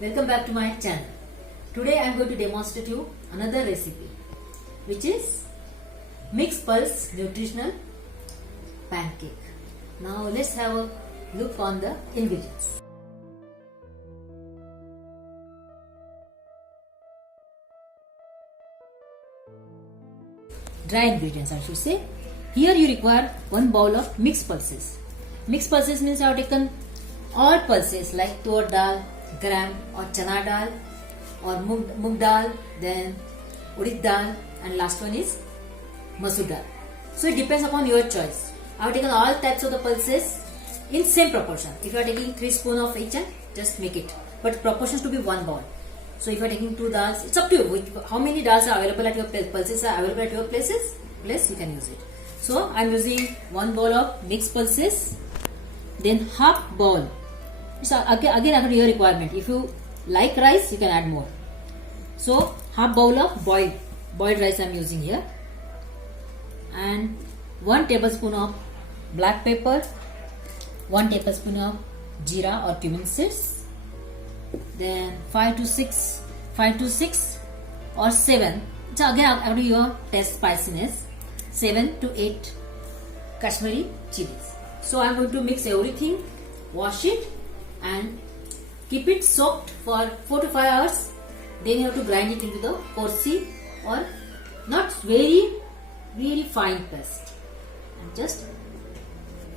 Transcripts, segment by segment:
Welcome back to my channel. Today I am going to demonstrate you another recipe which is mixed pulse nutritional pancake. Now let's have a look on the ingredients. Dry ingredients I should say. Here you require 1 bowl of mixed pulses. Mixed pulses means I have taken all pulses like tur dal, gram or chana dal or moong dal, then urid dal, and last one is masoor dal. So it depends upon your choice. I have taken all types of the pulses in same proportion. If you are taking 3 spoons of each, just make it. But proportions to be 1 bowl. So if you are taking 2 dals, it's up to you. How many dals are available at your place? Pulses are available at your places? Place you can use it. So I am using 1 bowl of mixed pulses, then half bowl. So again under your requirement. If you like rice, you can add more. So half bowl of boiled rice I am using here, and 1 tablespoon of black pepper, 1 tablespoon of jeera or cumin seeds, then 5 to 6 or 7. So again according to your taste spiciness, 7 to 8 Kashmiri chilies. So I am going to mix everything, wash it and keep it soaked for 4 to 5 hours. Then you have to grind it into the coarse or not very fine paste, and just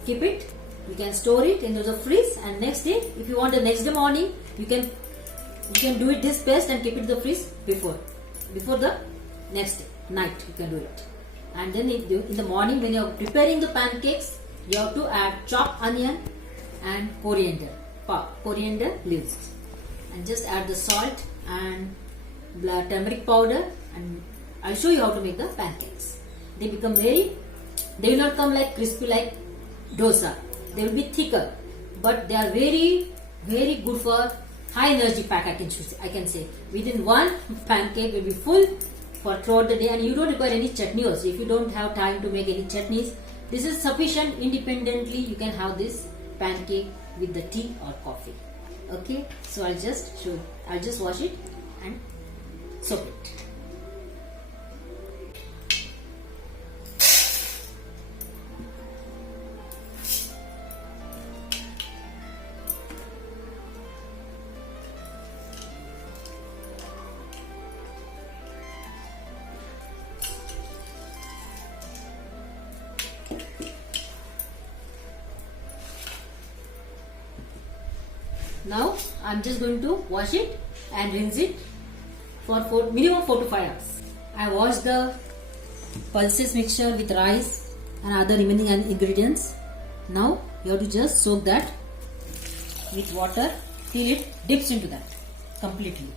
keep it. You can store it into the fridge, and next day if you want the next day morning, you can do it this paste and keep it in the fridge before the next day night you can do it. And then in the morning when you are preparing the pancakes, you have to add chopped onion and coriander leaves, and just add the salt and turmeric powder, and I'll show you how to make the pancakes. They will not come like crispy like dosa. They will be thicker, but they are very good for high energy pack. I can say within 1 pancake will be full for throughout the day, and you don't require any chutney also. If you don't have time to make any chutneys, this is sufficient. Independently you can have this pancake with the tea or coffee. Okay, so I'll just wash it and soak it. Now I am just going to wash it and rinse it for minimum 4 to 5 hours. I washed the pulses mixture with rice and other remaining ingredients. Now you have to just soak that with water till it dips into that completely.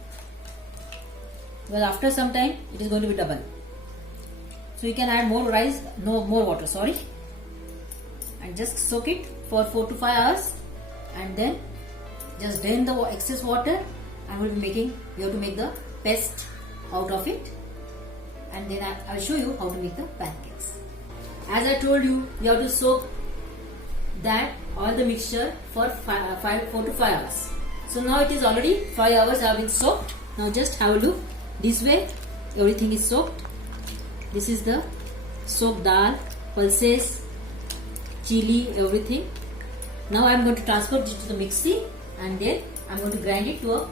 Well, after some time it is going to be double. So you can add more water, and just soak it for 4 to 5 hours, and then just drain the excess water, and you have to make the paste out of it, and then I will show you how to make the pancakes. As I told you, you have to soak all the mixture for 4 to 5 hours. So now it is already 5 hours have been soaked. Now just have a look. This way everything is soaked. This is the soaked dal, pulses, chili, everything. Now I am going to transfer it to the mixie, and then I am going to grind it to a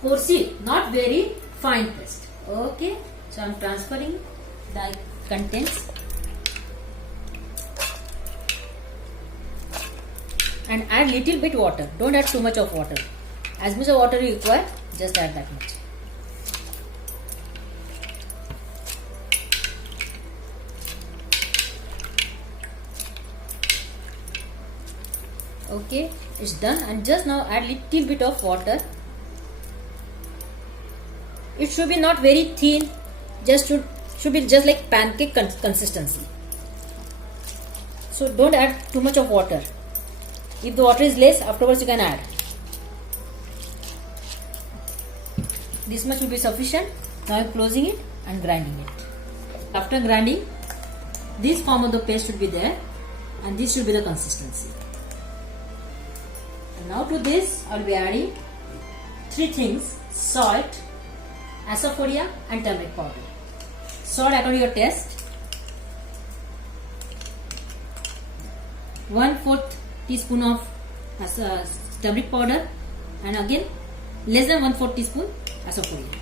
coarse, not very fine paste. Okay, so I am transferring the contents and add little bit water. Don't add too much of water. As much of water you require, just add that much. Okay, it's done, and just now add little bit of water. It should be not very thin, should be just like pancake consistency. So don't add too much of water. If the water is less, afterwards you can add. This much will be sufficient. Now I am closing it and grinding it. After grinding, this form of the paste should be there, and this should be the consistency. And now to this I will be adding three things: salt, asafoetida, and turmeric powder. Salt according to your taste. 1/4 teaspoon of turmeric powder, and again less than 1/4 teaspoon asafoetida.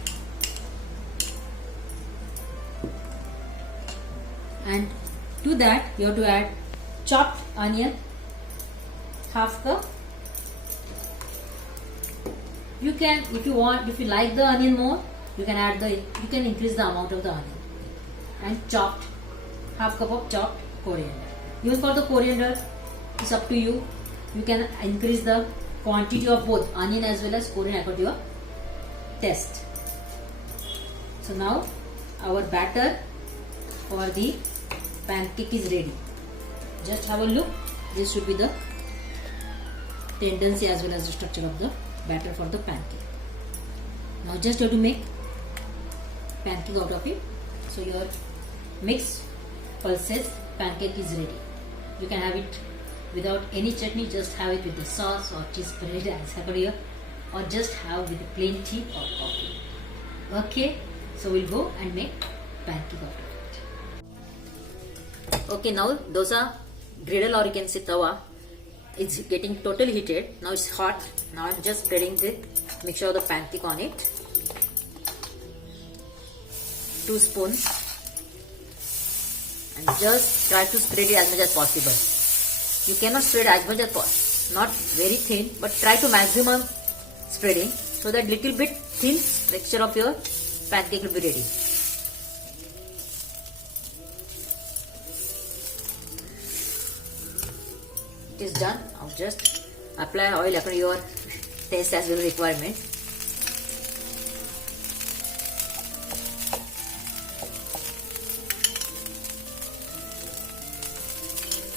And to that you have to add chopped onion, half cup. You can, if you want, if you like the onion more, you can increase the amount of the onion. And chopped, half cup of chopped coriander. Even for the coriander, it's up to you. You can increase the quantity of both onion as well as coriander according to your taste. So now our batter for the pancake is ready. Just have a look. This should be the tendency as well as the structure of the batter for the pancake. Now just have to make pancake out of it. So your mixed pulses pancake is ready. You can have it without any chutney, just have it with the sauce or cheese spread as here, or just have with plain tea or coffee. Okay, so we'll go and make pancake out of it. Okay, now dosa griddle, or you can say tawa, it's getting totally heated. Now it's hot. Now I'm just spreading the mixture of the pancake on it. 2 spoons, and just try to spread it as much as possible. You cannot spread as much as possible, not very thin, but try to maximum spreading so that little bit thin texture of your pancake will be ready. It is done. Now just apply oil according to your taste as well requirement.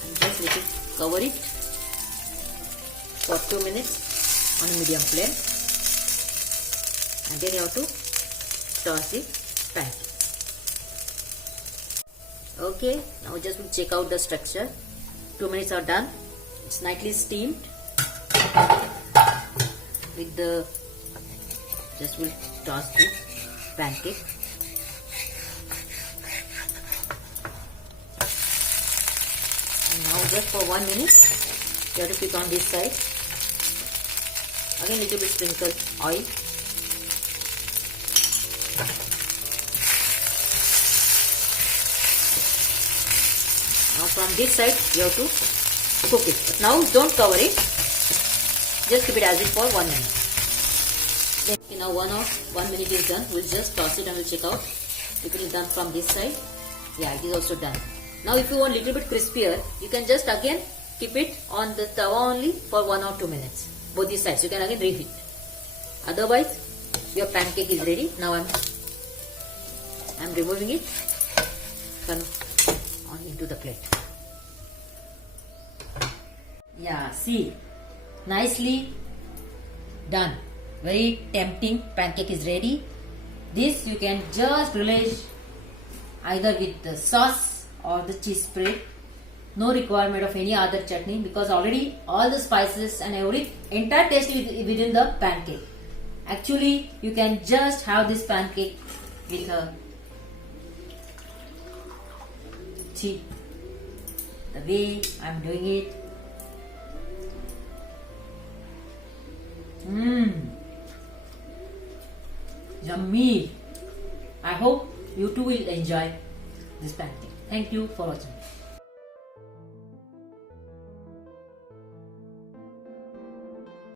And just let it cover it for 2 minutes on a medium flame, and then you have to toss the pancake. Okay, now just we'll check out the structure. 2 minutes are done. It's nicely steamed. With the, just will toss the pancake. And now just for 1 minute, you have to pick on this side. Again little bit sprinkle oil. Now from this side you have to cook it. Now don't cover it. Just keep it as it for 1 minute. Okay, now 1 minute is done. We'll just toss it and we'll check out if it is done from this side. Yeah, it is also done. Now if you want little bit crispier, you can just again keep it on the tawa only for 1 or 2 minutes. Both these sides. You can again reheat. Otherwise, your pancake is ready. Now I'm removing it. Turn on into the plate. Yeah, see, nicely done. Very tempting pancake is ready. This you can just relish either with the sauce or the cheese spread. No requirement of any other chutney because already all the spices and every entire taste is within the pancake. Actually, you can just have this pancake with a tea. The way I'm doing it. Yummy. I hope you too will enjoy this pancake. Thank you for watching.